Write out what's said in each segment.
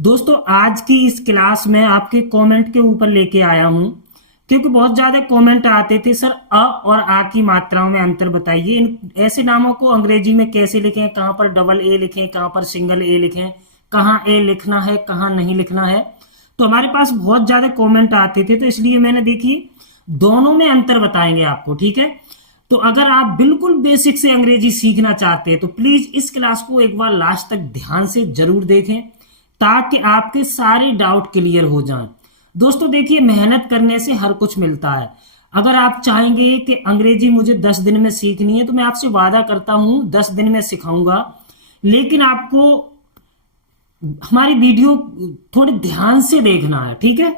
दोस्तों आज की इस क्लास में आपके कमेंट के ऊपर लेके आया हूं क्योंकि बहुत ज्यादा कमेंट आते थे। सर अ और आ की मात्राओं में अंतर बताइए। इन ऐसे नामों को अंग्रेजी में कैसे लिखें, कहां पर डबल ए लिखें, कहां पर सिंगल ए लिखें, कहां ए लिखना है कहां नहीं लिखना है। तो हमारे पास बहुत ज्यादा कमेंट आते थे, तो इसलिए मैंने देखिए दोनों में अंतर बताएंगे आपको, ठीक है। तो अगर आप बिल्कुल बेसिक से अंग्रेजी सीखना चाहते हैं तो प्लीज इस क्लास को एक बार लास्ट तक ध्यान से जरूर देखें ताकि आपके सारे डाउट क्लियर हो जाएं। दोस्तों देखिए, मेहनत करने से हर कुछ मिलता है। अगर आप चाहेंगे कि अंग्रेजी मुझे 10 दिन में सीखनी है तो मैं आपसे वादा करता हूं 10 दिन में सिखाऊंगा, लेकिन आपको हमारी वीडियो थोड़े ध्यान से देखना है, ठीक है।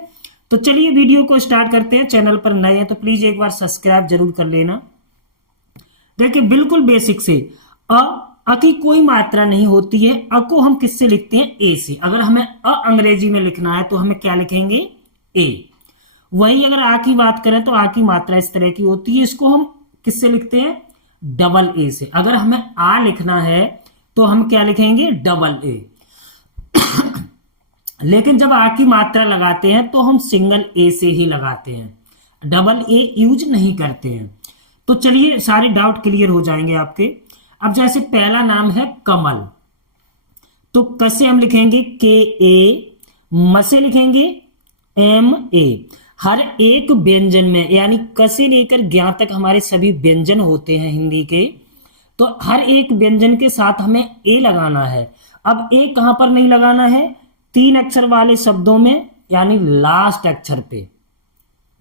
तो चलिए वीडियो को स्टार्ट करते हैं। चैनल पर नए हैं तो प्लीज एक बार सब्सक्राइब जरूर कर लेना। देखिए बिल्कुल बेसिक से अ की कोई मात्रा नहीं होती है। अ को हम किससे लिखते हैं? ए से। अगर हमें अ अंग्रेजी में लिखना है तो हमें क्या लिखेंगे? ए। वही अगर आ की बात करें तो आ की मात्रा इस तरह की होती है, इसको हम किससे लिखते हैं? डबल ए से। अगर हमें आ लिखना है तो हम क्या लिखेंगे? Double A. लेकिन जब आ की मात्रा लगाते हैं तो हम सिंगल ए से ही लगाते हैं, डबल ए यूज नहीं करते हैं। तो चलिए सारे डाउट क्लियर हो जाएंगे आपके। अब जैसे पहला नाम है कमल, तो कैसे हम लिखेंगे? के ए। म से लिखेंगे एम ए। हर एक व्यंजन में यानी क से लेकर ज्ञ तक हमारे सभी व्यंजन होते हैं हिंदी के, तो हर एक व्यंजन के साथ हमें ए लगाना है। अब ए कहां पर नहीं लगाना है? 3 अक्षर वाले शब्दों में, यानी लास्ट अक्षर पे।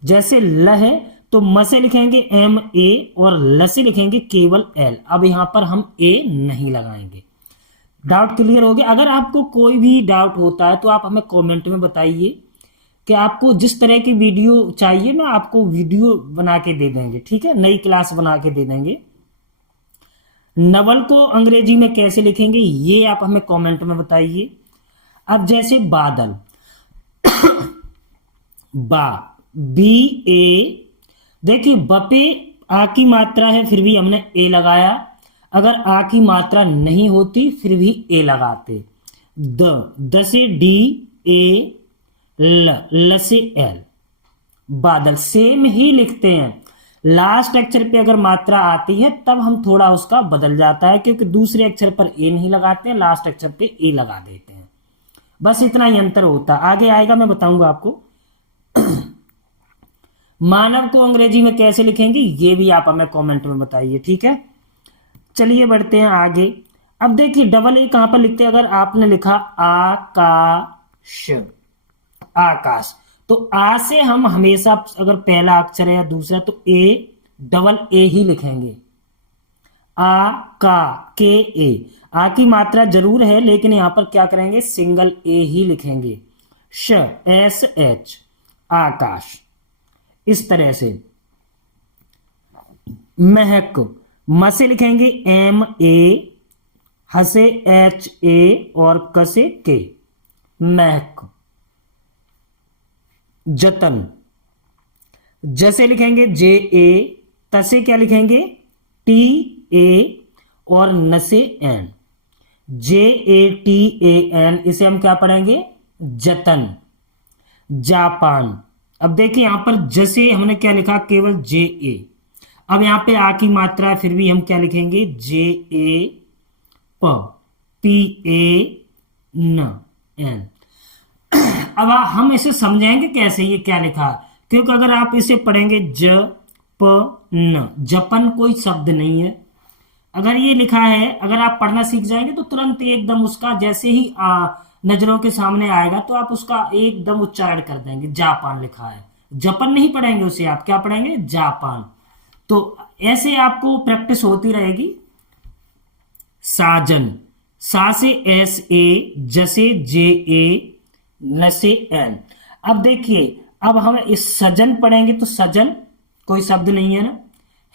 जैसे ल है तो म से लिखेंगे एम ए और ल से लिखेंगे केवल एल। अब यहां पर हम ए नहीं लगाएंगे। डाउट क्लियर हो गया? अगर आपको कोई भी डाउट होता है तो आप हमें कमेंट में बताइए कि आपको जिस तरह की वीडियो चाहिए, मैं आपको वीडियो बना के दे देंगे, ठीक है। नई क्लास बना के दे देंगे। नवल को अंग्रेजी में कैसे लिखेंगे ये आप हमें कमेंट में बताइए। अब जैसे बादल, बा, बी ए। देखिए ब पे आ की मात्रा है फिर भी हमने ए लगाया। अगर आ की मात्रा नहीं होती फिर भी ए लगाते। द से डी ए, ल से एल। बादल सेम ही लिखते हैं। लास्ट अक्षर पे अगर मात्रा आती है तब हम थोड़ा उसका बदल जाता है, क्योंकि दूसरे अक्षर पर ए नहीं लगाते हैं, लास्ट अक्षर पे ए लगा देते हैं। बस इतना ही अंतर होता है। आगे आएगा मैं बताऊंगा आपको। मानव को अंग्रेजी में कैसे लिखेंगे ये भी आप हमें कमेंट में बताइए, ठीक है। चलिए बढ़ते हैं आगे। अब देखिए डबल ए कहां पर लिखते हैं? अगर आपने लिखा आकाश, आकाश, तो आ से हम हमेशा अगर पहला अक्षर है या दूसरा तो ए डबल ए ही लिखेंगे। आ का के ए। आ की मात्रा जरूर है लेकिन यहां पर क्या करेंगे? सिंगल ए ही लिखेंगे। श एस एच, आकाश। इस तरह से महक, म से लिखेंगे एम ए, ह से एच ए और क से के, महक। जतन, जैसे लिखेंगे जे ए, त से क्या लिखेंगे? टी ए और न से N, J A T A N. इसे हम क्या पढ़ेंगे? जतन। जापान, अब देखिए यहां पर जैसे हमने क्या लिखा? केवल जे ए। अब यहां पे आ की मात्रा है फिर भी हम क्या लिखेंगे? जे ए प, पी ए न एन। अब हम इसे समझेंगे कैसे ये क्या लिखा, क्योंकि अगर आप इसे पढ़ेंगे ज प न, जपन कोई शब्द नहीं है। अगर ये लिखा है, अगर आप पढ़ना सीख जाएंगे तो तुरंत एकदम उसका जैसे ही नजरों के सामने आएगा तो आप उसका एकदम उच्चारण कर देंगे। जापान लिखा है, जपन नहीं पढ़ेंगे उसे, आप क्या पढ़ेंगे? जापान। तो ऐसे आपको प्रैक्टिस होती रहेगी। साजन, सा से एस ए, जसे जे ए, न से एन। अब देखिए अब हम इस सजन पढ़ेंगे तो सजन कोई शब्द नहीं है ना,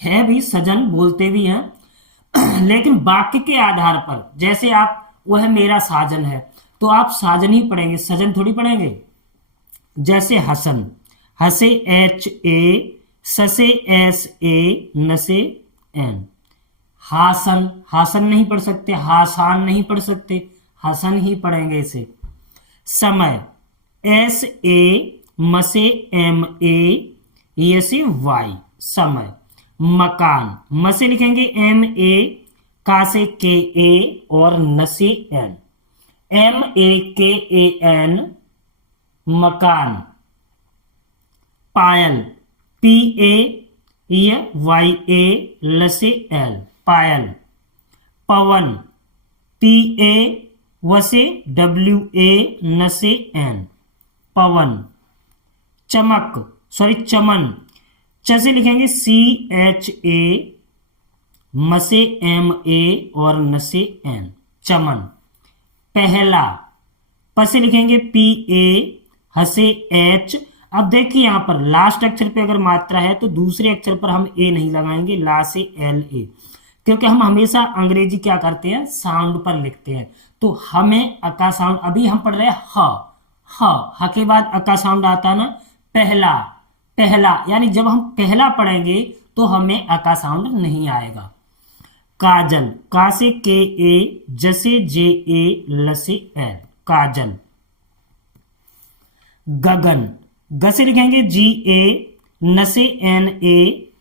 है भी, सजन बोलते भी हैं लेकिन वाक्य के आधार पर, जैसे आप वह मेरा साजन है तो आप साजन ही पढ़ेंगे, सजन थोड़ी पढ़ेंगे। जैसे हसन, हसे एच ए, ससे एस ए, न से एन। हासन, हासन नहीं पढ़ सकते, हासान नहीं पढ़ सकते, हसन ही पढ़ेंगे इसे। समय, एस ए मसे एम ए यसे वाई, समय। मकान, मसे लिखेंगे एम ए, का से के ए और न से एन, एम ए के ए एन, मकान। पायल, पी ए वाई ए ल से L, Payal. Pawan, P A व से डब्ल्यू ए न से एन, पवन। चमक, सॉरी चमन, च से लिखेंगे सी एच ए, म से एम ए और न से एन, चमन। पहला, प से लिखेंगे पी ए, ह से एच। अब देखिए यहां पर लास्ट अक्षर पे अगर मात्रा है तो दूसरे अक्षर पर हम ए नहीं लगाएंगे, ला से एल ए, क्योंकि हम हमेशा अंग्रेजी क्या करते हैं, साउंड पर लिखते हैं। तो हमें अका साउंड, अभी हम पढ़ रहे हैं ह के बाद अका साउंड आता है ना, पहला, पहला, यानी जब हम पहला पढ़ेंगे तो हमें अका साउंड नहीं आएगा। काजल, का से के ए, जसे जे ए ल से एल, काजल। गगन, ग से लिखेंगे जी ए, न से एन ए,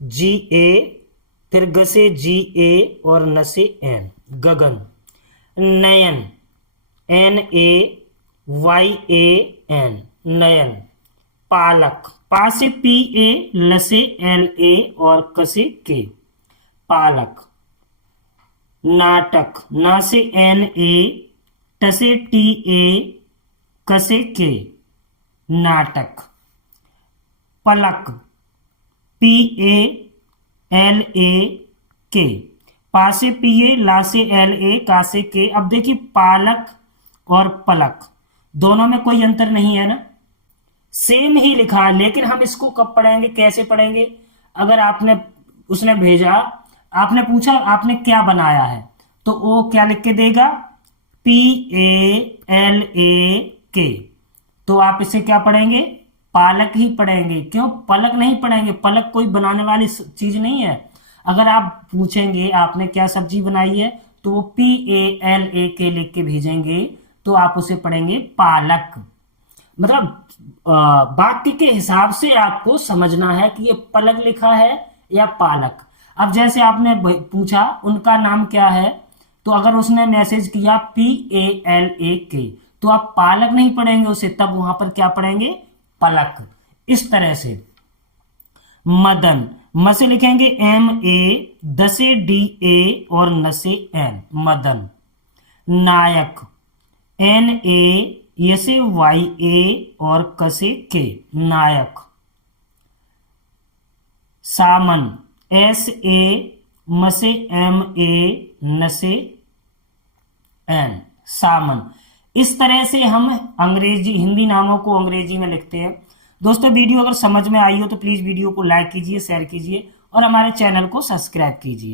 जी ए, फिर ग से जी ए और न से N, Gagan. Nayan, N A Y A N, Nayan. पालक, पा से पी ए, ल से एल ए और क से के, पालक। नाटक, ना से एन ए, ट से टी ए, क से के, नाटक। पलक, पी ए एल ए के, पा से पी ए, ला से एल ए, का से के। अब देखिए पालक और पलक दोनों में कोई अंतर नहीं है ना, सेम ही लिखा है, लेकिन हम इसको कब पढ़ेंगे, कैसे पढ़ेंगे। अगर आपने, उसने भेजा, आपने पूछा आपने क्या बनाया है, तो वो क्या लिख के देगा, पी ए एल ए के, तो आप इसे क्या पढ़ेंगे, पालक ही पढ़ेंगे। क्यों पलक नहीं पढ़ेंगे, पलक कोई बनाने वाली चीज नहीं है। अगर आप पूछेंगे आपने क्या सब्जी बनाई है, तो वो पी ए एल ए के लिख के भेजेंगे, तो आप उसे पढ़ेंगे पालक। मतलब वाक्य के हिसाब से आपको समझना है कि ये पलक लिखा है या पालक। अब जैसे आपने पूछा उनका नाम क्या है, तो अगर उसने मैसेज किया पी ए एल ए के, तो आप पालक नहीं पढ़ेंगे उसे, तब वहां पर क्या पढ़ेंगे, पलक। इस तरह से मदन, म से लिखेंगे एम ए, द से डी ए और न से N, Madan. Nayak, N A, य से वाई ए और क से के, नायक। सामन, एस ए, म से एम ए, न से एन, सामन। इस तरह से हम अंग्रेजी, हिंदी नामों को अंग्रेजी में लिखते हैं। दोस्तों वीडियो अगर समझ में आई हो तो प्लीज वीडियो को लाइक कीजिए, शेयर कीजिए और हमारे चैनल को सब्सक्राइब कीजिए।